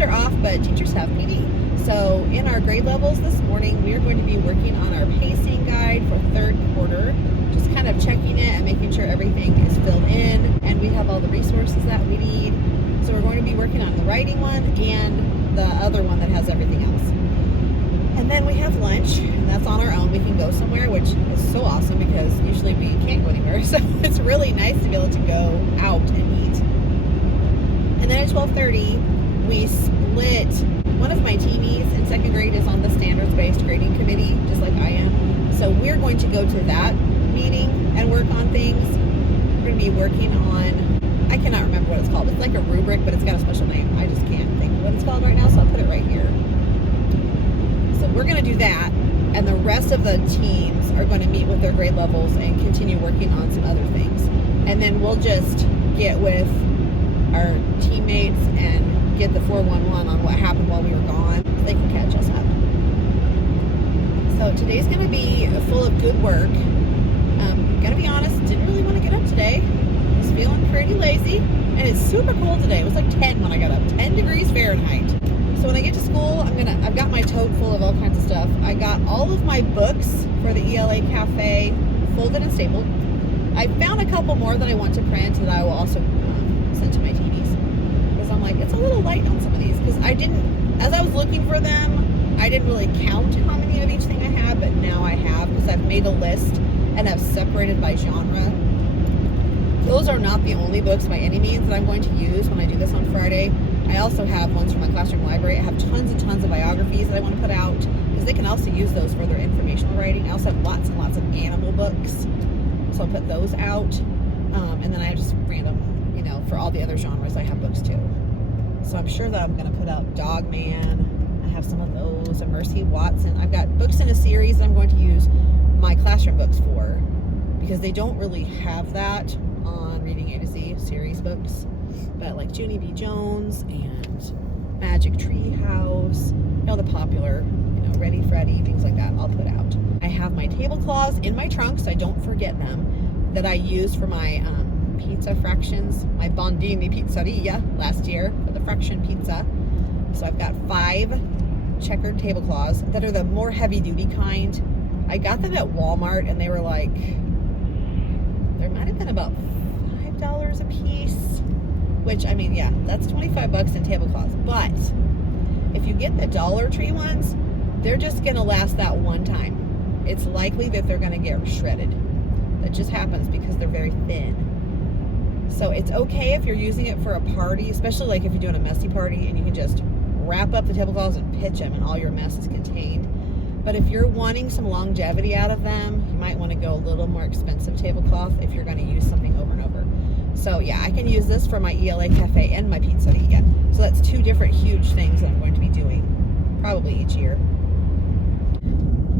Are off, but teachers have PD. So in our grade levels this morning, we are going to be working on our pacing guide for third quarter, just kind of checking it and making sure everything is filled in and we have all the resources that we need. So we're going to be working on the writing one and the other one that has everything else. And then we have lunch, and that's on our own. We can go somewhere, which is so awesome because usually we can't go anywhere. So it's really nice to be able to go out and eat. And then at 12:30, we split. One of my teenies in second grade is on the standards-based grading committee, just like I am. So we're going to go to that meeting and work on things. We're going to be working on, I cannot remember what it's called. It's like a rubric, but it's got a special name. I just can't think of what it's called right now, so I'll put it right here. So we're going to do that, and the rest of the teams are going to meet with their grade levels and continue working on some other things. And then we'll just get with our teammates and get the 411 on what happened while we were gone. They can catch us up. So today's going to be full of good work. Gonna be honest, didn't really want to get up today. I was feeling pretty lazy, and it's super cold today. It was like 10 when I got up, 10 degrees Fahrenheit. So when I get to school, I've got my tote full of all kinds of stuff. I got all of my books for the ELA Café folded and stapled. I found a couple more that I want to print that I will also send to my TVs. I'm like, it's a little light on some of these because as I was looking for them, I didn't really count how many of each thing I had, but now I have because I've made a list and I've separated by genre. Those are not the only books by any means that I'm going to use when I do this on Friday. I also have ones from my classroom library. I have tons and tons of biographies that I want to put out because they can also use those for their informational writing. I also have lots and lots of animal books, so I'll put those out. And then I have just random, for all the other genres, I have books too. So I'm sure that I'm going to put out Dog Man. I have some of those, and Mercy Watson. I've got books in a series that I'm going to use my classroom books for because they don't really have that on Reading A to Z series books. But like Junie B. Jones and Magic Tree House, the popular, Ready Freddy, things like that, I'll put out. I have my tablecloths in my trunk so I don't forget them that I used for my pizza fractions, my Bondini Pizzeria last year for the fraction pizza. So I've got 5 checkered tablecloths that are the more heavy duty kind. I got them at Walmart and they were like, there might have been about $5 a piece, which that's 25 bucks in tablecloths. But if you get the Dollar Tree ones, they're just gonna last that one time. It's likely that they're gonna get shredded. That just happens because they're very thin. So it's okay if you're using it for a party, especially like if you're doing a messy party and you can just wrap up the tablecloths and pitch them and all your mess is contained. But if you're wanting some longevity out of them, you might want to go a little more expensive tablecloth if you're going to use something over and over. So yeah, I can use this for my ELA Cafe and my pizzeria. So that's 2 different huge things that I'm going to be doing probably each year.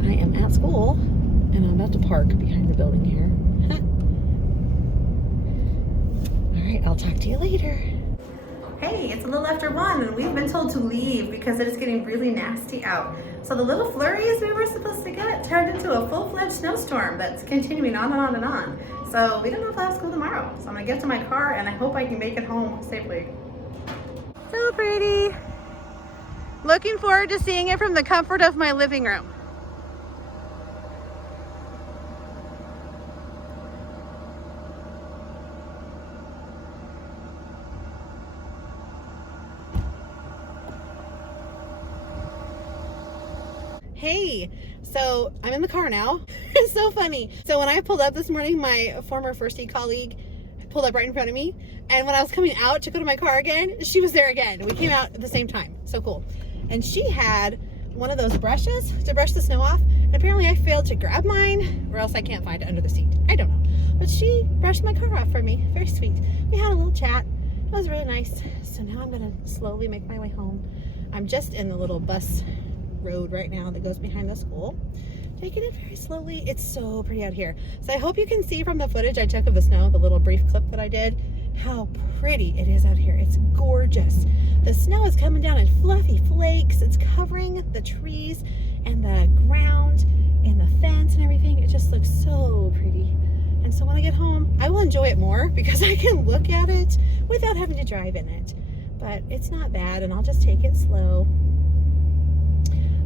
I am at school and I'm about to park behind the building here. I'll talk to you later. Hey, it's a little after 1 and we've been told to leave because it is getting really nasty out. So the little flurries we were supposed to get turned into a full-fledged snowstorm that's continuing on and on and on. So we don't know if I'll have school tomorrow. So I'm gonna get to my car and I hope I can make it home safely. So pretty. Looking forward to seeing it from the comfort of my living room. Hey, so I'm in the car now. It's so funny. So when I pulled up this morning, my former First Aid colleague pulled up right in front of me. And when I was coming out to go to my car again, she was there again. We came out at the same time. So cool. And she had one of those brushes to brush the snow off. And apparently I failed to grab mine, or else I can't find it under the seat. I don't know. But she brushed my car off for me. Very sweet. We had a little chat. It was really nice. So now I'm going to slowly make my way home. I'm just in the little bus road right now that goes behind the school, taking it very slowly. It's so pretty out here. So I hope you can see from the footage I took of the snow, the little brief clip that I did, how pretty it is out here. It's gorgeous. The snow is coming down in fluffy flakes. It's covering the trees and the ground. just looks so pretty. And so when I get home, I will enjoy it more because I can look at it without having to drive in it. But it's not bad, and I'll just take it slow.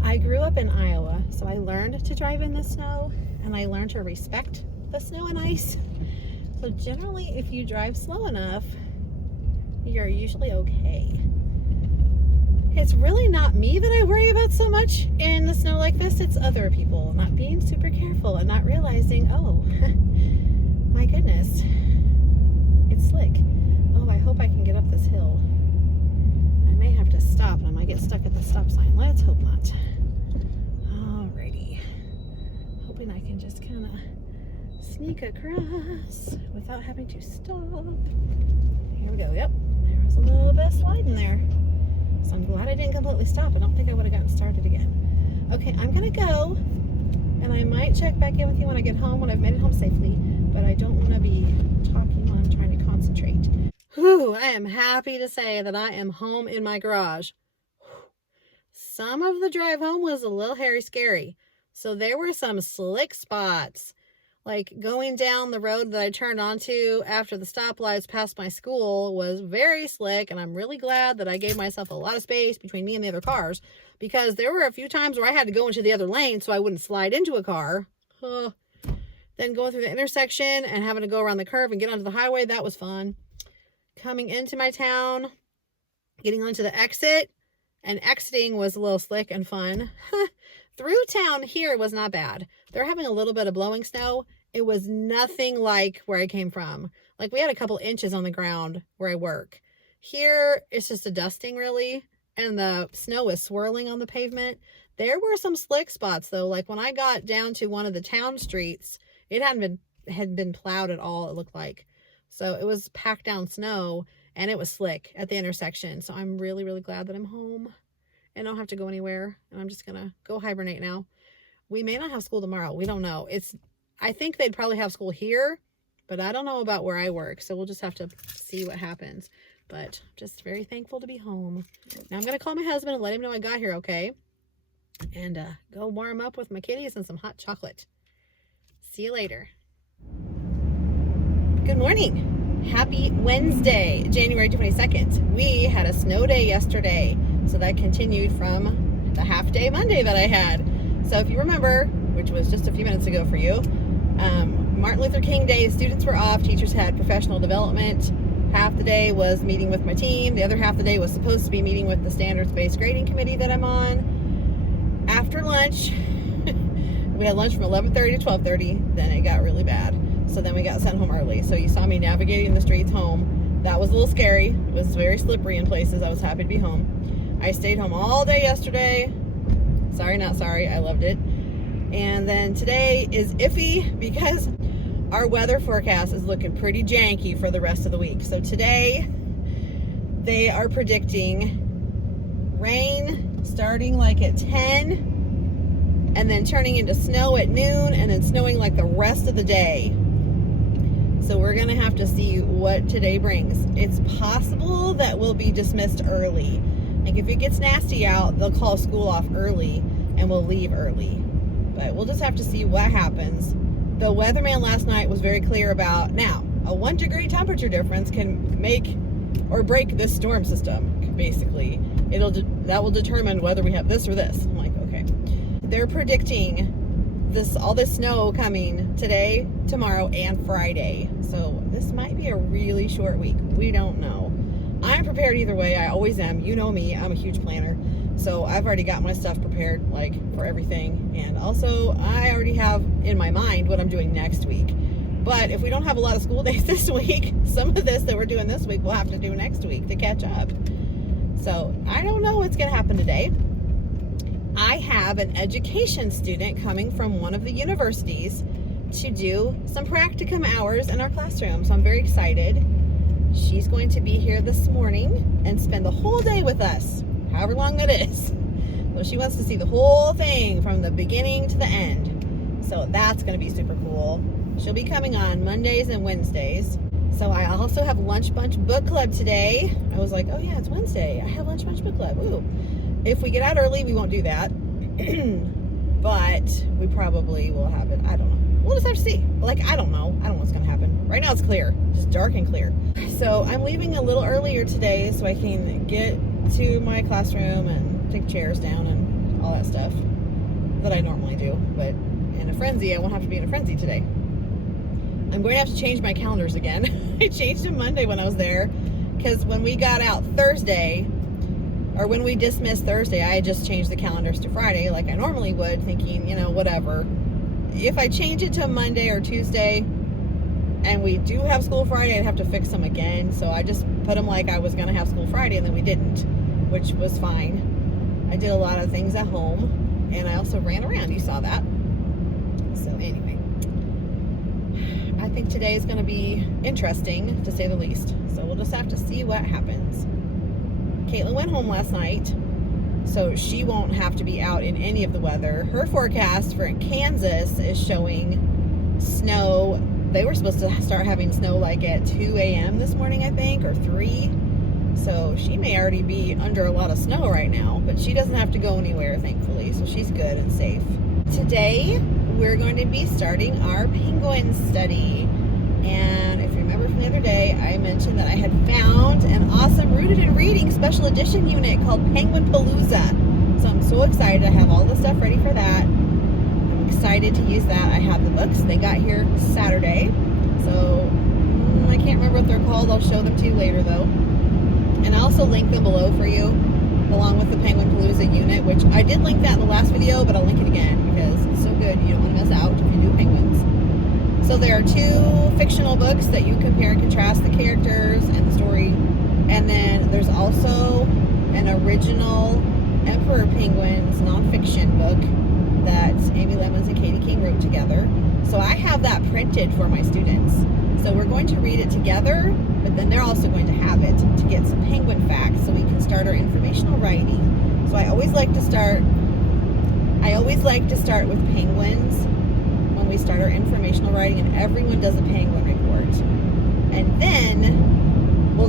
I grew up in Iowa, so I learned to drive in the snow, and I learned to respect the snow and ice. So generally, if you drive slow enough, you're usually okay. It's really not me that I worry about so much in the snow like this. It's other people not being super careful and not realizing, oh, my goodness, it's slick. Oh, I hope I can get up this hill. I may have to stop and I might get stuck at the stop sign. Let's hope not. Alrighty. Hoping I can just kind of sneak across without having to stop. Here we go. Yep. There's a little bit of slide in there. So I'm glad I didn't completely stop. I don't think I would have gotten started again. Okay, I'm gonna go, and I might check back in with you when I get home, when I've made it home safely, but I don't want to be talking while I'm trying to concentrate. Whew, I am happy to say that I am home in my garage. Some of the drive home was a little hairy scary. So there were some slick spots. Like going down the road that I turned onto after the stoplights past my school was very slick, and I'm really glad that I gave myself a lot of space between me and the other cars, because there were a few times where I had to go into the other lane so I wouldn't slide into a car. Then going through the intersection and having to go around the curve and get onto the highway, that was fun. Coming into my town, getting onto the exit, and exiting was a little slick and fun. Through town here was not bad. They're having a little bit of blowing snow. It was nothing like where I came from. Like we had a couple inches on the ground where I work. Here it's just a dusting really, and the snow is swirling on the pavement. There were some slick spots though. Like when I got down to one of the town streets, it hadn't been plowed at all, it looked like. So it was packed down snow, and it was slick at the intersection. So I'm really, really glad that I'm home and I don't have to go anywhere, and I'm just gonna go hibernate now. We may not have school tomorrow. We don't know. I think they'd probably have school here, but I don't know about where I work, so we'll just have to see what happens. But just very thankful to be home. Now I'm gonna call my husband and let him know I got here okay, and go warm up with my kitties and some hot chocolate. See you later. Good morning. Happy Wednesday, January 22nd. We had a snow day yesterday, so that continued from the half day Monday that I had. So if you remember, which was just a few minutes ago for you, Martin Luther King Day, students were off, teachers had professional development. Half the day was meeting with my team. The other half of the day was supposed to be meeting with the standards-based grading committee that I'm on. After lunch, we had lunch from 11:30 to 12:30, then it got really bad. So then we got sent home early. So you saw me navigating the streets home. That was a little scary. It was very slippery in places. I was happy to be home. I stayed home all day yesterday. Sorry, not sorry. I loved it. And then today is iffy because our weather forecast is looking pretty janky for the rest of the week. So today they are predicting rain starting like at 10 and then turning into snow at noon and then snowing like the rest of the day. So we're gonna have to see what today brings. It's possible that we'll be dismissed early. Like if it gets nasty out, they'll call school off early and we'll leave early. But we'll just have to see what happens. The weatherman last night was very clear about, now, a 1 degree temperature difference can make or break this storm system, basically. That will determine whether we have this or this. I'm like, okay. They're predicting all this snow coming today, tomorrow, and Friday. So this might be a really short week. We don't know. I'm prepared either way. I always am. You know me. I'm a huge planner. So I've already got my stuff prepared, like, for everything. And also, I already have in my mind what I'm doing next week. But if we don't have a lot of school days this week, some of this that we're doing this week we'll have to do next week to catch up. So I don't know what's going to happen today. I have an education student coming from one of the universities to do some practicum hours in our classroom. So I'm very excited. She's going to be here this morning and spend the whole day with us, however long that is. So she wants to see the whole thing from the beginning to the end. So that's going to be super cool. She'll be coming on Mondays and Wednesdays. So I also have Lunch Bunch Book Club today. I was like, oh yeah, it's Wednesday. I have Lunch Bunch Book Club. Ooh. If we get out early, we won't do that. but we probably will have it. I don't know. We'll just have to see. Like, I don't know what's gonna happen. Right now it's clear, just dark and clear. So I'm leaving a little earlier today so I can get to my classroom and take chairs down and all that stuff that I normally do. But in a frenzy, I won't have to be in a frenzy today. I'm going to have to change my calendars again. I changed them Monday when I was there, because when we got out Thursday, or when we dismissed Thursday, I had just changed the calendars to Friday like I normally would, thinking, you know, whatever. If I change it to Monday or Tuesday and we do have school Friday, I'd have to fix them again. So I just put them like I was going to have school Friday, and then we didn't, which was fine. I did a lot of things at home, and I also ran around. You saw that. So anyway, I think today is going to be interesting, to say the least. So we'll just have to see what happens. Caitlin went home last night, so she won't have to be out in any of the weather. Her forecast for Kansas is showing snow. They were supposed to start having snow like at 2 a.m. this morning, I think, or 3. So she may already be under a lot of snow right now, but she doesn't have to go anywhere, thankfully, so she's good and safe. Today, we're going to be starting our penguin study. And if you remember from the other day, I mentioned that I had found an awesome Rooted in Reading special edition unit called Penguin Palooza. So I'm so excited. I have all the stuff ready for that. I'm excited to use that. I have the books. They got here Saturday. So I can't remember what they're called. I'll show them to you later though. And I also link them below for you, along with the Penguin Palooza unit, which I did link that in the last video, but I'll link it again because it's so good. You don't want to miss out if you do penguins. So there are 2 fictional books that you compare and contrast the characters and the story. And then there's also an original Emperor Penguins nonfiction book that Amy Lemons and Katie King wrote together. So I have that printed for my students. So we're going to read it together, but then they're also going to have it to get some penguin facts so we can start our informational writing. So I always like to start with penguins when we start our informational writing, and everyone does a penguin report. And then we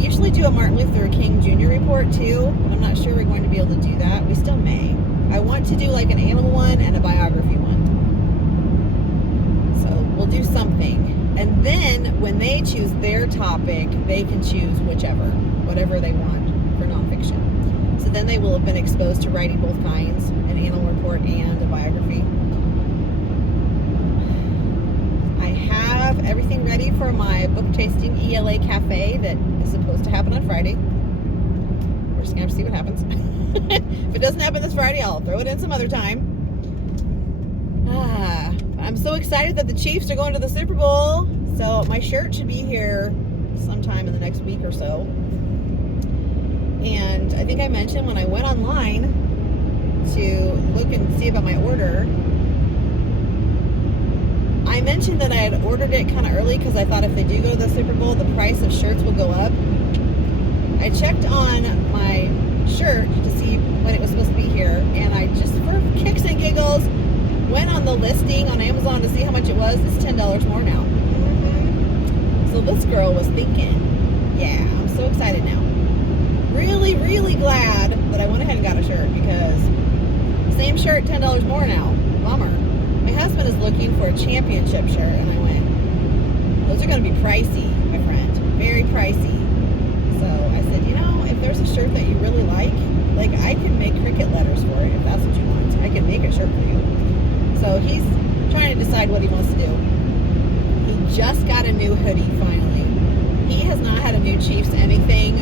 usually do a Martin Luther King Jr. report too, but I'm not sure we're going to be able to do that. We still may. I want to do like an animal one and a biography one. So we'll do something. And then when they choose their topic, they can choose whatever they want for nonfiction. So then they will have been exposed to writing both kinds, an animal report and a biography. I have everything ready for my book tasting ELA Café that is supposed to happen on Friday. We're just going to have to see what happens. If it doesn't happen this Friday, I'll throw it in some other time. I'm so excited that the Chiefs are going to the Super Bowl. So my shirt should be here sometime in the next week or so. And I think I mentioned when I went online to look and see about my order, I mentioned that I had ordered it kind of early because I thought if they do go to the Super Bowl, the price of shirts will go up. I checked on my shirt to see when it was supposed to be here, and I just, for kicks and giggles, went on the listing on Amazon to see how much it was. It's $10 more now. So this girl was thinking, yeah, I'm so excited now. Really, really glad that I went ahead and got a shirt, because same shirt, $10 more now. Bummer. My husband is looking for a championship shirt, and I went, those are going to be pricey, my friend. Very pricey. So I said, you know, if there's a shirt that you really like I can make cricket letters for it if that's what you want. I can make a shirt for you. So he's trying to decide what he wants to do. He just got a new hoodie finally. He has not had a new Chiefs anything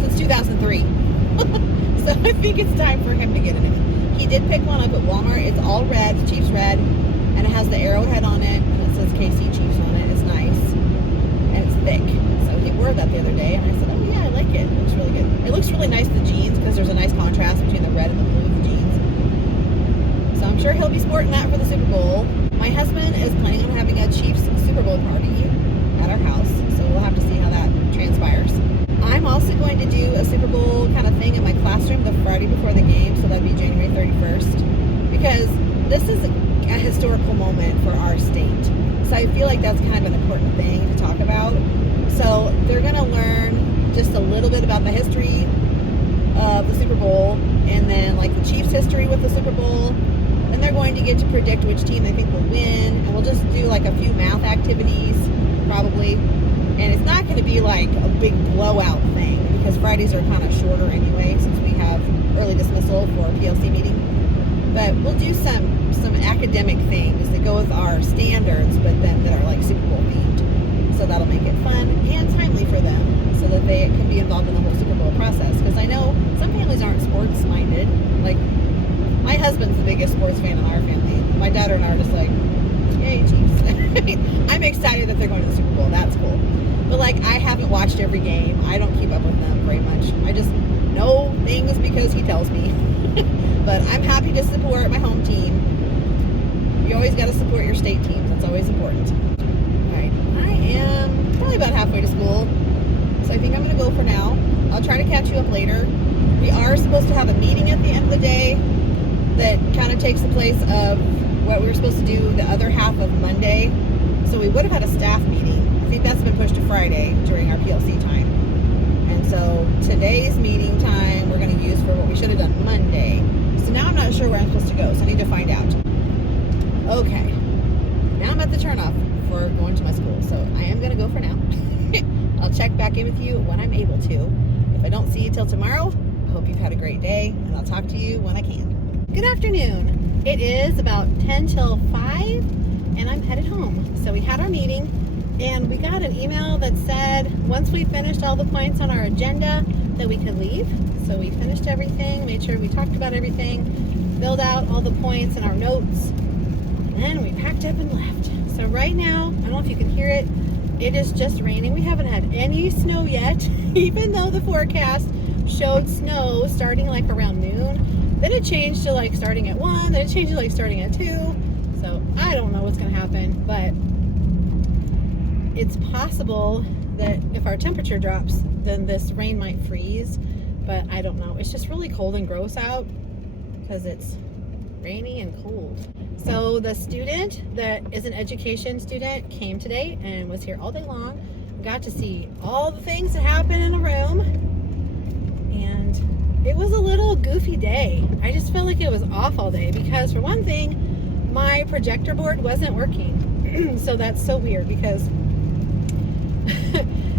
since 2003. So I think it's time for him to get a new one. He did pick one up at Walmart. It's all red, Chiefs red, and it has the arrowhead on it, and it says KC Chiefs on it. It's nice, and it's thick. So he wore that the other day, and I said, oh yeah, I like it. It looks really good. It looks really nice with the jeans, because there's a nice contrast between the red and the blue of the jeans. So I'm sure he'll be sporting that for the Super Bowl. My husband is planning on having a Chiefs Super Bowl party at our house, so we'll have to see how that transpires. I'm also going to do a Super Bowl kind of thing in my classroom the Friday before the game, so that'd be January 31st, because this is a historical moment for our state. So I feel like that's kind of an important thing to talk about. So they're going to learn just a little bit about the history of the Super Bowl and then like the Chiefs history with the Super Bowl. Then they're going to get to predict which team they think will win, and we'll just do like a few math activities probably. And it's not going to be like a big blowout thing because Fridays are kind of shorter anyway since we have early dismissal for a PLC meeting. But we'll do some academic things that go with our standards, but then that are like Super Bowl themed. So that'll make it fun and timely for them so that they can be involved in the whole Super Bowl process. Because I know some families aren't sports minded. Like my husband's the biggest sports fan in our family. My daughter and I are just like, yay, Chiefs. I'm excited that they're going to the Super Bowl. That's cool. But like, I haven't watched every game. I don't keep up with them very much. I just know things because he tells me. But I'm happy to support my home team. You always got to support your state teams. That's always important. All right, I am probably about halfway to school, so I think I'm going to go for now. I'll try to catch you up later. We are supposed to have a meeting at the end of the day that kind of takes the place of what we were supposed to do the other half of Monday. So we would have had a staff meeting. I think that's been pushed to Friday during our PLC time. And so today's meeting time we're going to use for what we should have done Monday. So now I'm not sure where I'm supposed to go, so I need to find out. Okay, now I'm at the turnoff for going to my school, so I am going to go for now. I'll check back in with you when I'm able to. If I don't see you till tomorrow, I hope you've had a great day, and I'll talk to you when I can. Good afternoon. It is about 10 till 5, and I'm headed home. So we had our meeting, and we got an email that said once we finished all the points on our agenda that we could leave. So we finished everything, made sure we talked about everything, filled out all the points in our notes, and we packed up and left. So right now, I don't know if you can hear it, it is just raining. We haven't had any snow yet, even though the forecast showed snow starting like around noon. Then it changed to like starting at 1, then it changed to like starting at 2. So I don't know what's going to happen, but it's possible that if our temperature drops, then this rain might freeze, but I don't know. It's just really cold and gross out because it's rainy and cold. So the student that is an education student came today and was here all day long. Got to see all the things that happen in a room, and it was a little goofy day. I just felt like it was off all day because for one thing, my projector board wasn't working. So that's so weird because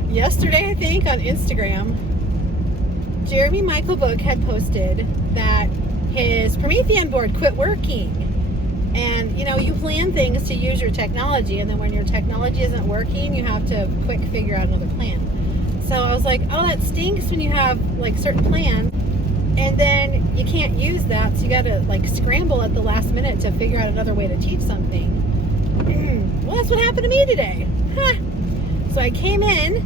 yesterday, I think on Instagram, Jeremy Michelbooks had posted that his Promethean board quit working. And you know, you plan things to use your technology, and then when your technology isn't working, you have to quick figure out another plan. So I was like, oh, that stinks when you have like certain plans and then you can't use that, so you gotta like scramble at the last minute to figure out another way to teach something. Well, that's what happened to me today. So I came in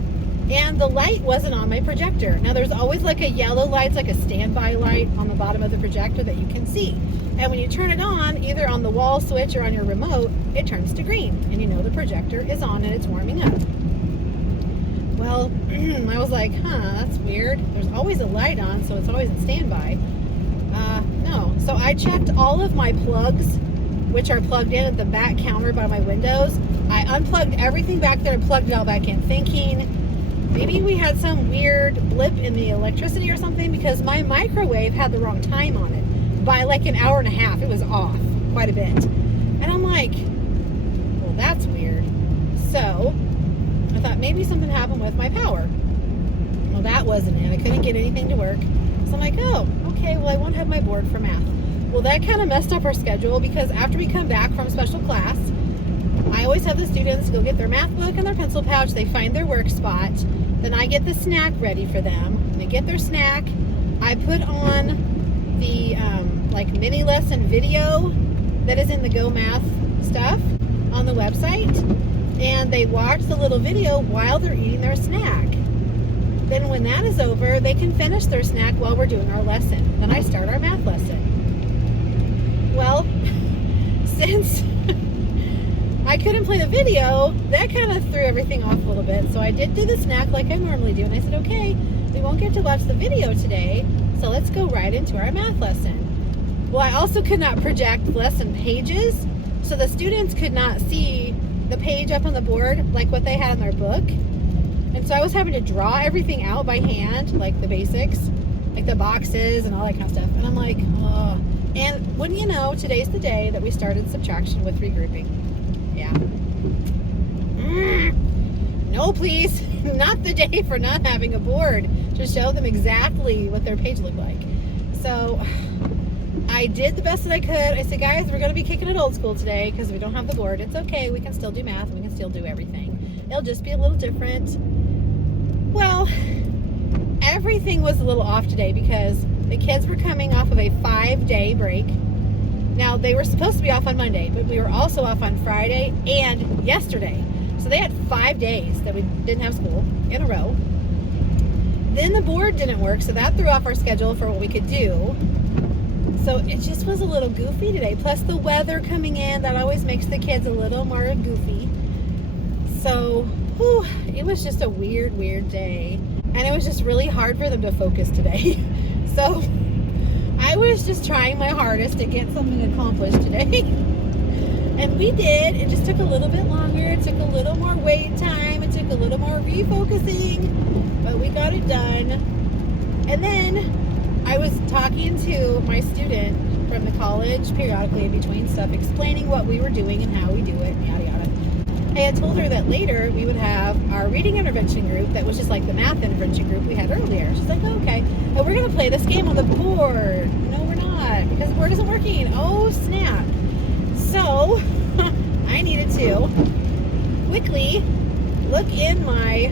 and the light wasn't on my projector. Now there's always like a yellow light, it's like a standby light on the bottom of the projector that you can see. And when you turn it on, either on the wall switch or on your remote, it turns to green. And you know the projector is on and it's warming up. Well, I was like, that's weird. There's always a light on, so it's always in standby. No. So I checked all of my plugs, which are plugged in at the back counter by my windows. I unplugged everything back there and plugged it all back in, thinking maybe we had some weird blip in the electricity or something, because my microwave had the wrong time on it by like an hour and a half. It was off quite a bit. And I'm like, well, that's weird. So I thought maybe something happened with my power. Well, that wasn't it. I couldn't get anything to work. So I'm like, oh, okay, well, I won't have my board for math. Well, that kind of messed up our schedule, because after we come back from special class, I always have the students go get their math book and their pencil pouch. They find their work spot. Then I get the snack ready for them. They get their snack. I put on the like mini lesson video that is in the Go Math stuff on the website, and they watch the little video while they're eating their snack. Then when that is over, they can finish their snack while we're doing our lesson. Then I start our math lesson. Well, since I couldn't play the video, that kind of threw everything off a little bit. So I did do the snack like I normally do, and I said, okay, we won't get to watch the video today, so let's go right into our math lesson. Well, I also could not project lesson pages, so the students could not see the page up on the board like what they had in their book. And so I was having to draw everything out by hand, like the basics. like the boxes and all that kind of stuff. And I'm like, oh. And wouldn't you know, today's the day that we started subtraction with regrouping. Yeah. No, please. Not the day for not having a board to show them exactly what their page looked like. So I did the best that I could. I said, guys, we're going to be kicking it old school today because we don't have the board. It's okay. We can still do math. We can still do everything. It'll just be a little different. Well, everything was a little off today because the kids were coming off of a 5-day break. Now, they were supposed to be off on Monday, but we were also off on Friday and yesterday. So they had 5 days that we didn't have school in a row. Then the board didn't work, so that threw off our schedule for what we could do. So it just was a little goofy today. Plus the weather coming in, that always makes the kids a little more goofy. So, whew, it was just a weird, weird day. And it was just really hard for them to focus today. So I was just trying my hardest to get something accomplished today. And we did. It just took a little bit longer. It took a little more wait time. It took a little more refocusing. But we got it done. And then I was talking to my student from the college periodically in between stuff, explaining what we were doing and how we do it, yada yada. I had told her that later we would have our reading intervention group that was just like the math intervention group we had earlier. She's like, oh, okay. And we're going to play this game on the board. No, we're not, because the board isn't working. Oh, snap. So I needed to quickly look in my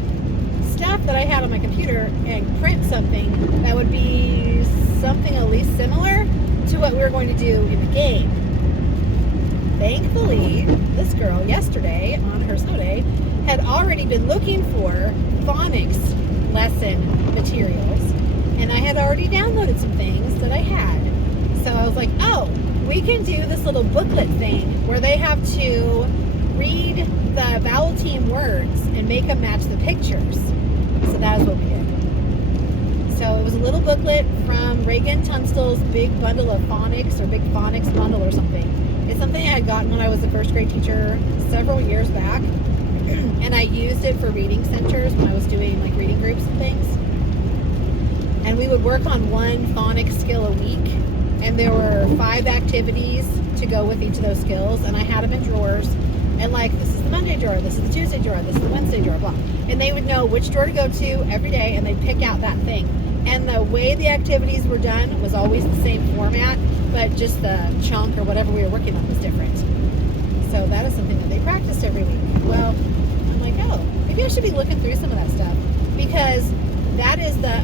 stuff that I had on my computer and print something that would be something at least similar to what we were going to do in the game. Thankfully, this girl yesterday on her snow day had already been looking for phonics lesson materials, and I had already downloaded some things that I had. So I was like, oh, we can do this little booklet thing where they have to read the vowel team words and make them match the pictures. So that is what we did. So it was a little booklet from Reagan Tunstall's big bundle of phonics, or big phonics bundle or something. It's something I had gotten when I was a first grade teacher several years back. And I used it for reading centers when I was doing like reading groups and things. And we would work on one phonics skill a week. And there were 5 activities to go with each of those skills. And I had them in drawers. And like, this is the Monday drawer, this is the Tuesday drawer, this is the Wednesday drawer, blah. And they would know which drawer to go to every day, and they'd pick out that thing. And the way the activities were done was always the same format, but just the chunk or whatever we were working on was different. So that is something that they practiced every week. Well, I'm like, oh, maybe I should be looking through some of that stuff, because that is the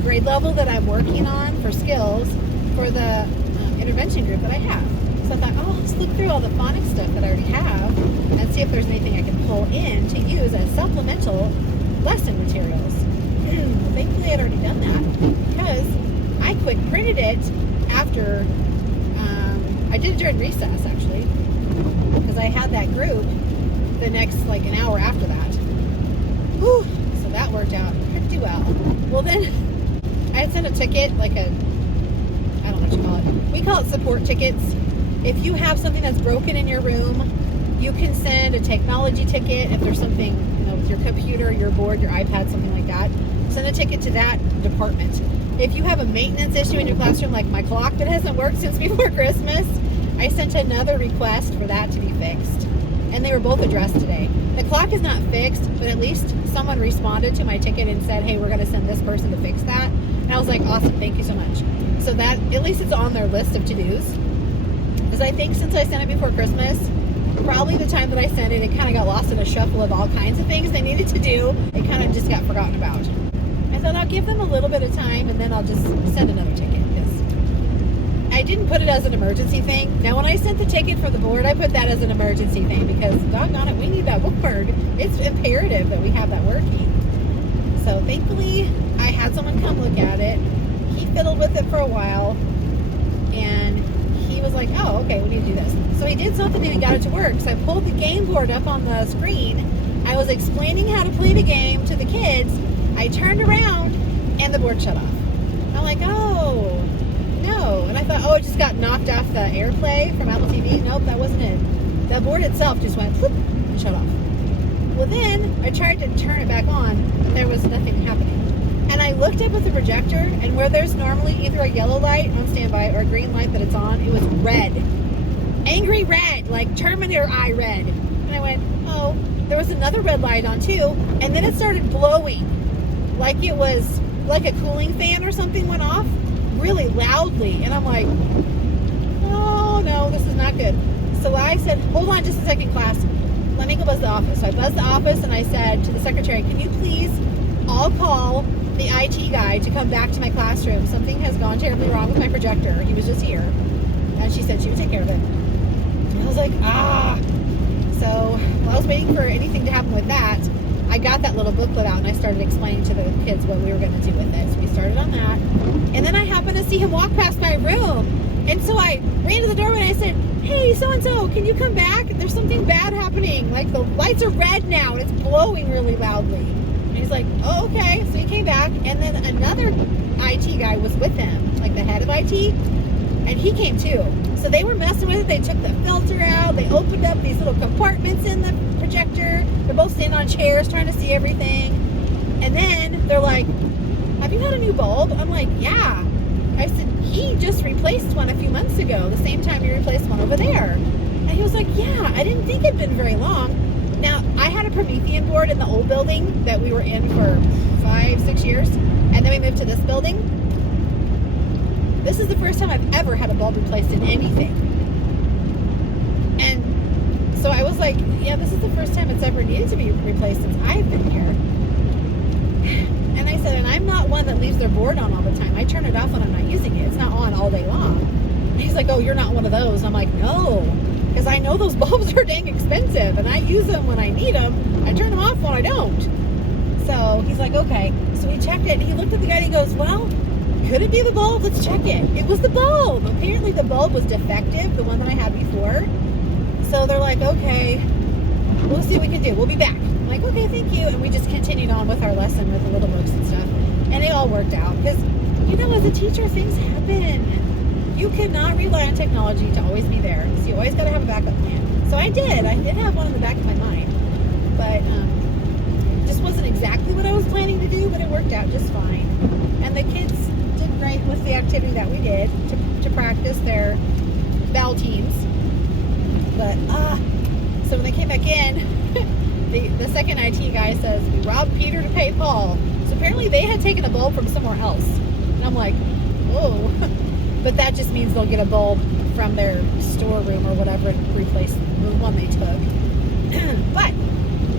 grade level that I'm working on for skills for the intervention group that I have. So I thought, oh, let's look through all the phonics stuff that I already have and see if there's anything I can pull in to use as supplemental lesson materials. Well, thankfully I'd already done that, because I quick printed it after, I did it during recess actually, because I had that group the next, like an hour after that. Whew, so that worked out pretty well. Well then, I had sent a ticket, like a, I don't know what you call it. We call it support tickets. If you have something that's broken in your room, you can send a technology ticket. If there's something, you know, with your computer, your board, your iPad, something like that, send a ticket to that department. If you have a maintenance issue in your classroom, like my clock that hasn't worked since before Christmas, I sent another request for that to be fixed. And they were both addressed today. The clock is not fixed, but at least someone responded to my ticket and said, hey, we're going to send this person to fix that. And I was like, awesome, thank you so much. So that, at least it's on their list of to-dos. Because I think since I sent it before Christmas, probably the time that I sent it, it kind of got lost in a shuffle of all kinds of things they needed to do. It kind of just got forgotten about. I thought I'll give them a little bit of time and then I'll just send another ticket. Because I didn't put it as an emergency thing. Now, when I sent the ticket for the board, I put that as an emergency thing because, doggone it, we need that board. It's imperative that we have that working. So thankfully, I had someone come look at it. He fiddled with it for a while, and he was like, oh, okay, we need to do this. So he did something and he got it to work. So I pulled the game board up on the screen. I was explaining how to play the game to the kids. I turned around, and the board shut off. I'm like, oh, no. And I thought, oh, it just got knocked off the AirPlay from Apple TV. Nope, that wasn't it. The board itself just went, whoop, and shut off. Well, then I tried to turn it back on, and there was nothing happening. And I looked up at the projector, and where there's normally either a yellow light on standby or a green light that it's on, it was red. Angry red, like Terminator eye red. And I went, oh, there was another red light on too. And then it started blowing like it was like a cooling fan or something went off really loudly. And I'm like, oh no, this is not good. So I said, hold on just a second, class. Let me go buzz the office. So I buzzed the office and I said to the secretary, can you please all call the IT guy to come back to my classroom. Something has gone terribly wrong with my projector. He was just here. And she said she would take care of it. And I was like, ah. So while I was waiting for anything to happen with that, I got that little booklet out and I started explaining to the kids what we were going to do with it. So we started on that. And then I happened to see him walk past my room. And so I ran to the doorway and I said, hey, so-and-so, can you come back? There's something bad happening. Like the lights are red now and it's blowing really loudly. And he's like, oh, okay. So he came back, and then another IT guy was with him, like the head of IT, and he came too. So they were messing with it. They took the filter out. They opened up these little compartments in the projector. They're both sitting on chairs trying to see everything. And then they're like, have you had a new bulb? I'm like, yeah. I said, he just replaced one a few months ago, the same time he replaced one over there. And he was like, yeah, I didn't think it'd been very long. Now, I had a Promethean board in the old building that we were in for 5-6 years, and then we moved to this building. This is the first time I've ever had a bulb replaced in anything. And so I was like, yeah, this is the first time it's ever needed to be replaced since I've been here. And I said, and I'm not one that leaves their board on all the time. I turn it off when I'm not using it. It's not on all day long. And he's like, oh, you're not one of those. I'm like, no. Because I know those bulbs are dang expensive, and I use them when I need them. I turn them off when I don't. So he's like, okay. So we checked it, and he looked at the guy, and he goes, well, could it be the bulb? Let's check it. It was the bulb. Apparently the bulb was defective, the one that I had before. So they're like, okay, we'll see what we can do. We'll be back. I'm like, okay, thank you. And we just continued on with our lesson with the little books and stuff. And it all worked out. Because, you know, as a teacher, things happen. You cannot rely on technology to always be there. So you always got to have a backup plan. So I did. I did have one in the back of my mind. But it just wasn't exactly what I was planning to do, but it worked out just fine. And the kids did great with the activity that we did to practice their bell teams. But, so when they came back in, the second IT guy says, we robbed Peter to pay Paul. So apparently they had taken a bulb from somewhere else. And I'm like, whoa. But that just means they'll get a bulb from their storeroom or whatever and replace the one they took. But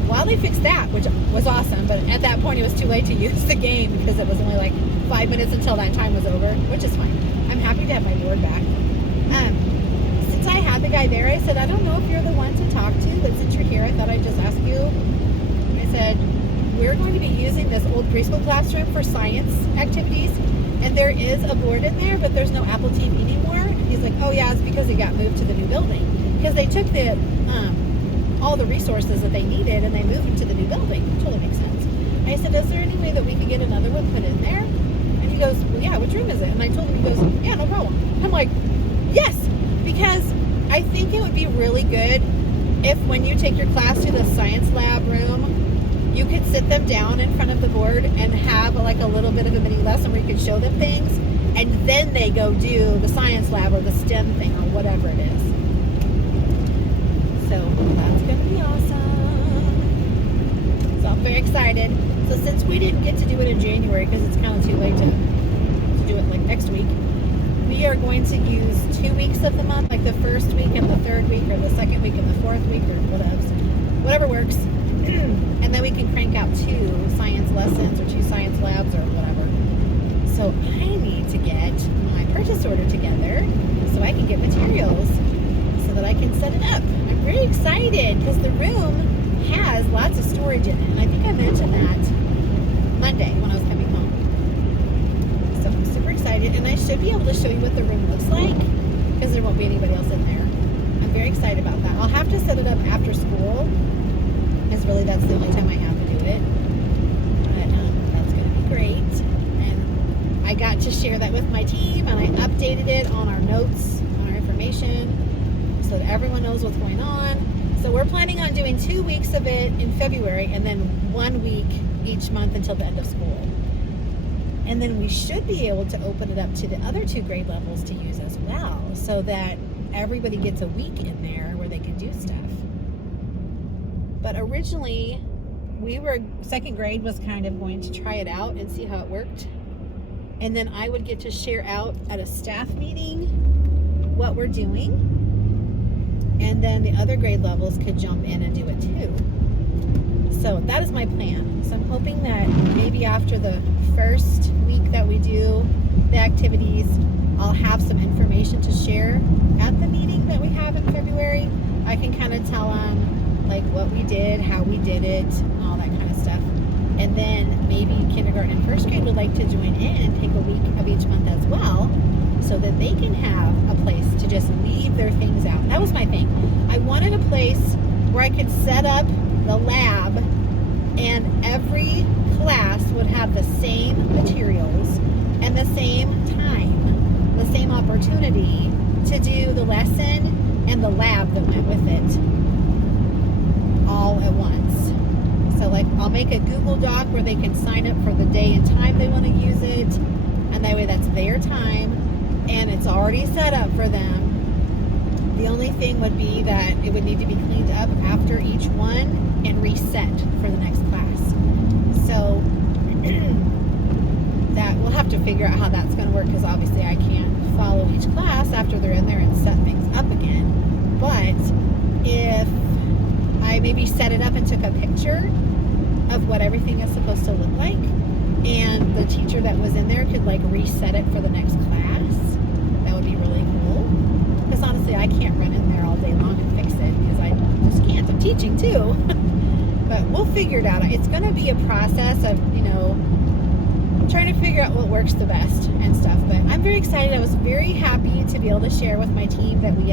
while they fixed that, which was awesome, but at that point it was too late to use the game because it was only like 5 minutes until that time was over, which is fine. I'm happy to have my board back. Since I had the guy there, I said, I don't know if you're the one to talk to, but since you're here, I thought I'd just ask you. I said, we're going to be using this old preschool classroom for science activities. And there is a board in there, but there's no Apple TV anymore. And he's like, oh yeah, it's because it got moved to the new building. Because they took the all the resources that they needed and they moved it to the new building. Totally makes sense. I said, is there any way that we could get another one put in there? And he goes, well, yeah, which room is it? And I told him, he goes, yeah, no problem. I'm like, yes, because I think it would be really good if when you take your class to the science lab room, you could sit them down in front of the board and have like a little bit of a mini lesson where you could show them things, and then they go do the science lab or the STEM thing or whatever it is. So that's going to be awesome. So I'm very excited. So since we didn't get to do it in January because it's kind of too late to do it like next week, we are going to use 2 weeks of the month, like the first week and the third week, or the second week and the fourth week, or whatever works. And then we can crank out 2 science lessons or 2 science labs or whatever. So I need to get my purchase order together so I can get materials so that I can set it up. I'm very excited because the room has lots of storage in it. And I think I mentioned that Monday when I was coming home. So I'm super excited. And I should be able to show you what the room looks like because there won't be anybody else in there. I'm very excited about that. I'll have to set it up after school. Because really that's the only time I have to do it. But that's going to be great. And I got to share that with my team, and I updated it on our notes, on our information, so that everyone knows what's going on. So we're planning on doing 2 weeks of it in February, and then 1 week each month until the end of school. And then we should be able to open it up to the other 2 grade levels to use as well, so that everybody gets a week in there where they can do stuff. But originally, second grade was kind of going to try it out and see how it worked. And then I would get to share out at a staff meeting what we're doing. And then the other grade levels could jump in and do it too. So that is my plan. So I'm hoping that maybe after the first week that we do the activities, I'll have some information to share at the meeting that we have in February. I can kind of tell them like what we did, how we did it, all that kind of stuff. And then maybe kindergarten and first grade would like to join in and take a week of each month as well, so that they can have a place to just leave their things out. That was my thing. I wanted a place where I could set up the lab and every class would have the same materials and the same time, the same opportunity to do the lesson and the lab that went with it all at once. So like I'll make a Google Doc where they can sign up for the day and time they want to use it, and that way that's their time and it's already set up for them. The only thing would be that it would need to be cleaned up after each one and reset for the next class. So that we'll have to figure out how that's going to work, because obviously I can't follow each class after they're in there and set things up again. But if I maybe set it up and took a picture of what everything is supposed to look like, and the teacher that was in there could like reset it for the next class, that would be really cool. Because honestly, I can't run in there all day long and fix it, because I just can't. I'm teaching too. But we'll figure it out. It's going to be a process of, trying to figure out what works the best and stuff. But I'm very excited. I was very happy to be able to share with my team that we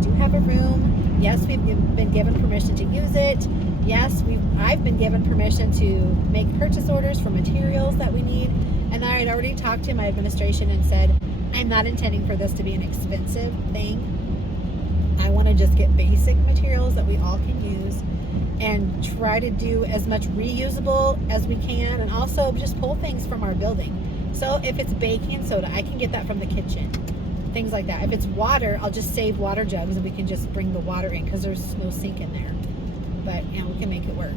do have a room. Yes, we've been given permission to use it. Yes, I've been given permission to make purchase orders for materials that we need. And I had already talked to my administration and said, I'm not intending for this to be an expensive thing. I want to just get basic materials that we all can use and try to do as much reusable as we can, and also just pull things from our building. So if it's baking soda, I can get that from the kitchen. Things like that. If it's water, I'll just save water jugs and we can just bring the water in, because there's no sink in there. But we can make it work.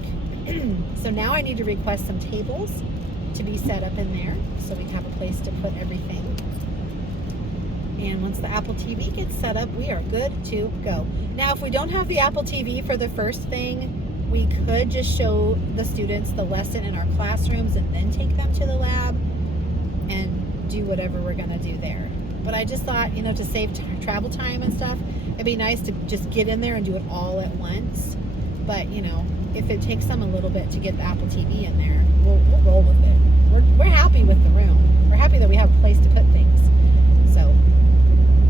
So now I need to request some tables to be set up in there so we have a place to put everything. And once the Apple TV gets set up, we are good to go. Now, if we don't have the Apple TV for the first thing, we could just show the students the lesson in our classrooms and then take them to the lab and do whatever we're going to do there. But I just thought, to save travel time and stuff, it'd be nice to just get in there and do it all at once. But, if it takes them a little bit to get the Apple TV in there, we'll roll with it. We're happy with the room. We're happy that we have a place to put things. So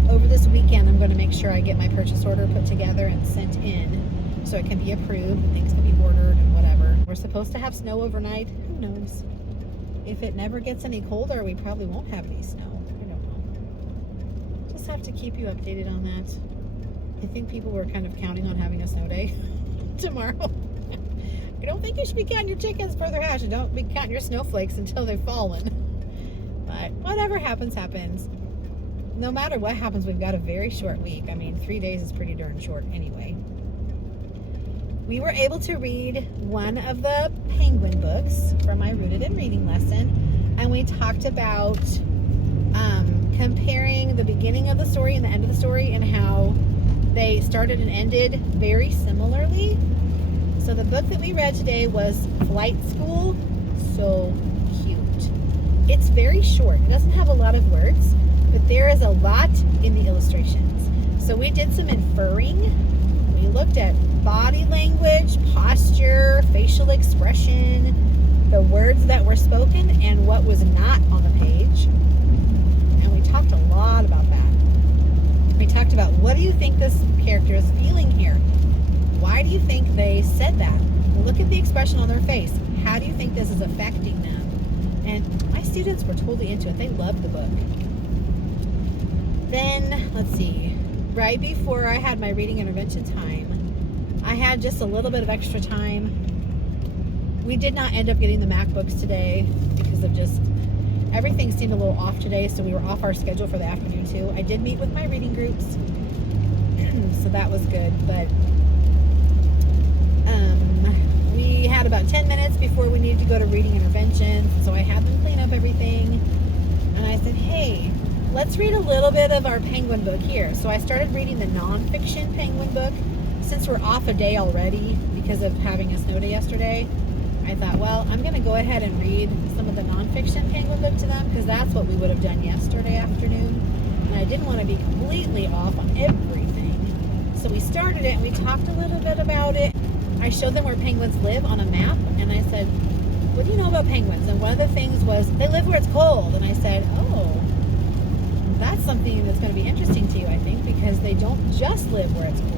over this weekend, I'm going to make sure I get my purchase order put together and sent in so it can be approved and things can be ordered and whatever. We're supposed to have snow overnight. Who knows? If it never gets any colder, we probably won't have any snow. I don't know. Just have to keep you updated on that. I think people were kind of counting on having a snow day tomorrow. I don't think you should be counting your chickens for their hatch, and don't be counting your snowflakes until they've fallen. But whatever happens, happens. No matter what happens, we've got a very short week. 3 days is pretty darn short anyway. We were able to read one of the Penguin books from my Rooted in Reading lesson, and we talked about comparing the beginning of the story and the end of the story and how they started and ended very similarly. So the book that we read today was Flight School. So cute. It's very short. It doesn't have a lot of words, but there is a lot in the illustrations. So we did some inferring. We looked at body language, posture, facial expression, the words that were spoken, and what was not on the page. And we talked a lot about that. We talked about, what do you think this character is feeling here? Why do you think they said that? Look at the expression on their face. How do you think this is affecting them? And my students were totally into it. They loved the book. Then, let's see, right before I had my reading intervention time, I had just a little bit of extra time. We did not end up getting the MacBooks today because of just everything seemed a little off today, so we were off our schedule for the afternoon too. I did meet with my reading groups, so that was good, but we had about 10 minutes before we needed to go to reading interventions, so I had them clean up everything, and I said, hey, let's read a little bit of our penguin book here. So I started reading the nonfiction penguin book. Since we're off a day already because of having a snow day yesterday, I thought, well, I'm going to go ahead and read some of the nonfiction penguin book to them, because that's what we would have done yesterday afternoon, and I didn't want to be completely off on everything. So we started it, and we talked a little bit about it. I showed them where penguins live on a map, and I said, what do you know about penguins? And one of the things was, they live where it's cold. And I said, oh, that's something that's going to be interesting to you, I think, because they don't just live where it's cold.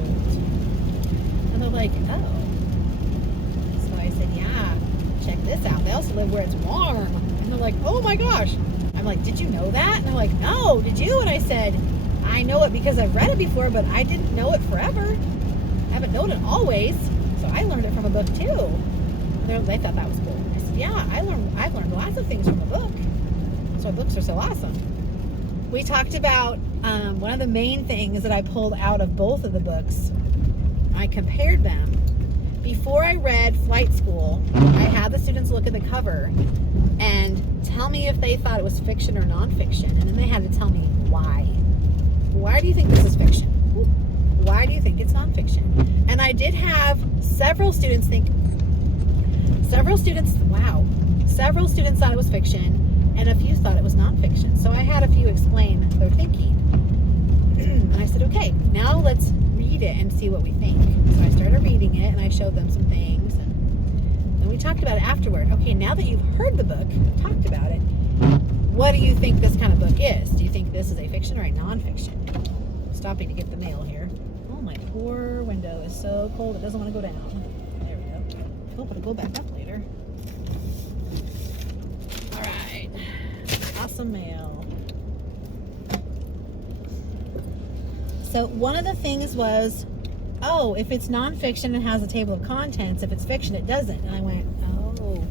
And they're like, oh. So I said, yeah, check this out. They also live where it's warm. And they're like, oh my gosh. I'm like, did you know that? And they're like, no, did you? And I said, I know it because I've read it before, but I didn't know it forever. I haven't known it always. So I learned it from a book too. They thought that was cool. I said, yeah, I've learned lots of things from a book. That's why books are so awesome. We talked about one of the main things that I pulled out of both of the books. I compared them. Before I read Flight School, I had the students look at the cover and tell me if they thought it was fiction or nonfiction. And then they had to tell me why. Why do you think this is fiction? Why do you think it's nonfiction? And I did have several students thought it was fiction, and a few thought it was nonfiction. So I had a few explain their thinking. And I said, okay, now let's read it and see what we think. So I started reading it, and I showed them some things, and then we talked about it afterward. Okay, now that you've heard the book, talked about it, what do you think this kind of book is? Do you think this is a fiction or a nonfiction? I'm stopping to get the mail here. Oh, my poor window is so cold it doesn't want to go down. There we go. Hope it'll go back up later. All right. Awesome mail. So one of the things was, oh, if it's nonfiction, it has a table of contents. If it's fiction, it doesn't. And I went, oh.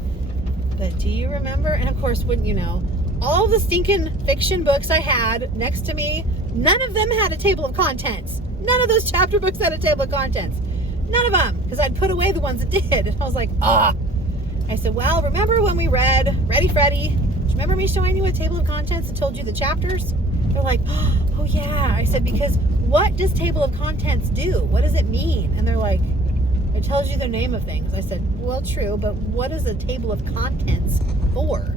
But do you remember? And of course, wouldn't you know, all the stinking fiction books I had next to me, none of them had a table of contents. None of those chapter books had a table of contents. None of them, because I'd put away the ones that did. And I was like, ah. I said, well, remember when we read Ready Freddy? Do you remember me showing you a table of contents and told you the chapters? They're like, oh yeah. I said, because what does table of contents do? What does it mean? And they're like, it tells you the name of things. I said, well, true, but what is a table of contents for?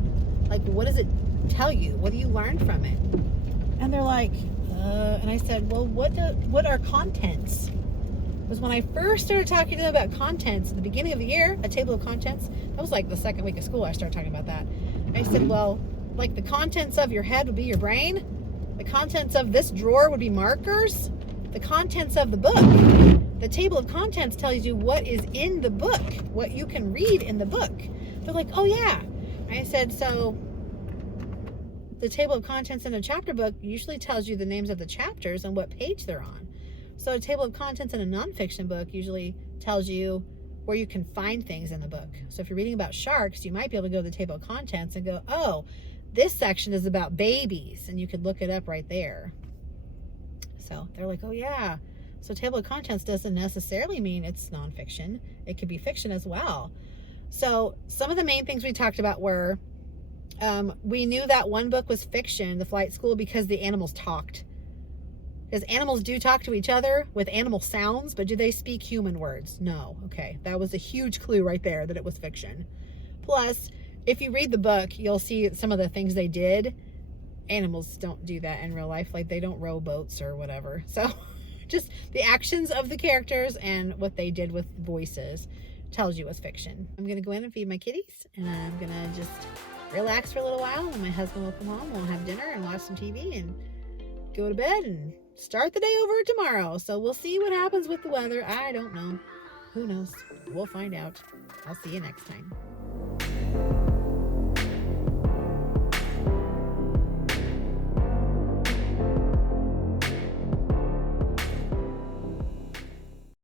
Like, what does it tell you? What do you learn from it? And they're like, and I said, well, what are contents? Because when I first started talking to them about contents at the beginning of the year, a table of contents, that was like the second week of school I started talking about that. I said, well, like the contents of your head would be your brain. The contents of this drawer would be markers. The contents of the book. The table of contents tells you what is in the book, what you can read in the book. They're like, oh yeah. I said, so the table of contents in a chapter book usually tells you the names of the chapters and what page they're on. So a table of contents in a nonfiction book usually tells you where you can find things in the book. So if you're reading about sharks, you might be able to go to the table of contents and go, oh, this section is about babies, and you could look it up right there. So they're like, oh yeah. So table of contents doesn't necessarily mean it's nonfiction. It could be fiction as well. So some of the main things we talked about were, we knew that one book was fiction, The Flight School, because the animals talked. Because animals do talk to each other with animal sounds, but do they speak human words? No. Okay, that was a huge clue right there that it was fiction. Plus, if you read the book, you'll see some of the things they did. Animals don't do that in real life. Like, they don't row boats or whatever. So just the actions of the characters and what they did with voices tells you it's fiction. I'm going to go in and feed my kitties, and I'm going to just relax for a little while, and my husband will come home. We'll have dinner and watch some TV and go to bed and start the day over tomorrow. So we'll see what happens with the weather. I don't know. Who knows? We'll find out. I'll see you next time.